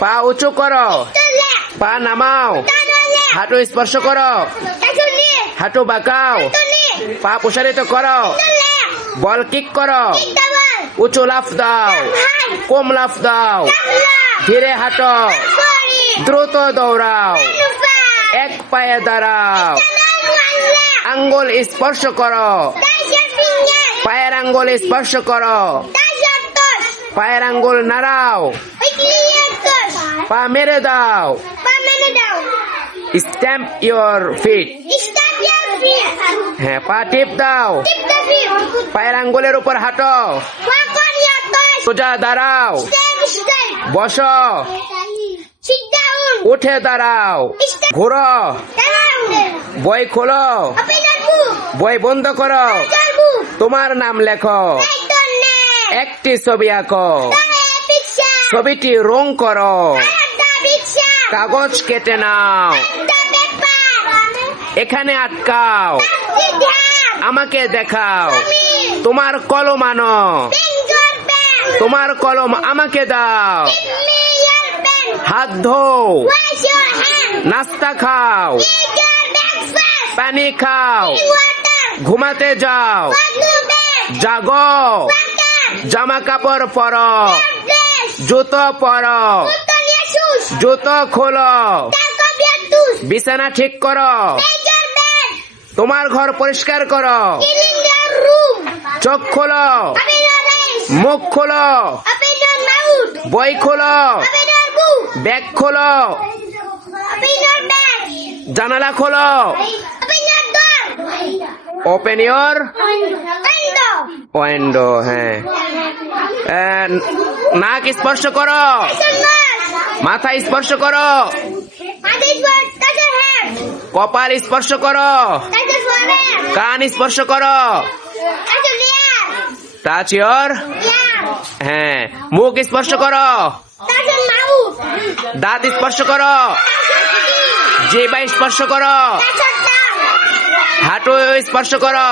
পা উঁচু করো, পা নামাও, হাঁটু স্পর্শ করো, হাঁটু বাঁকাও, পা প্রসারিত করো, বল কিক করো, উঁচু লাফ দাও, কম লাফ দাও, ধীরে হাঁটো, দ্রুত দৌড়াও, এক পায়ে দাঁড়াও, আঙ্গুল স্পর্শ করো, পায়ের আঙ্গুল স্পর্শ করো, পায়ের আঙ্গুল নাড়াও, পা মেরে দাও, স্ট্যাম্প ইওর ফিট। হ্যাঁ, পা টিপ দাও, পায়ের আঙ্গুলের উপর হাঁটো, সোজা দাঁড়াও, বসো, উঠে দাঁড়াও, ঘোরো, বই খোলো, বই বন্ধ করো, তোমার নাম লেখো, একটি ছবি আঁকো, ছবিটি রং করো, কাগজ কেটে নাও, এখানে আটকাও, আমাকে দেখাও, তোমার কলম আনো, তোমার কলম আমাকে দাও, হাত ধোও, নাস্তা খাও, পানি খাও, ঘুমাতে যাও, জাগো, জামা কাপড় পরো, জুতো পরো, জুতো খোলো, বিছানা ঠিক করো, তোমার ঘর পরিষ্কার করো, চোখ খোলো, মুখ খোলো, বই খোলো, ব্যাগ খোলো, জানালা খোলো, ওপেন ইওর উইন্ডো। হ্যাঁ, নাক স্পর্শ করো, মাথা স্পর্শ করো, কপাল স্পর্শ করো, কান স্পর্শ করো, টাচ ইওর। হ্যাঁ, মুখ স্পর্শ করো, দাঁত স্পর্শ করো, জিহ্বা স্পর্শ করো, হাঁটু স্পর্শ করো,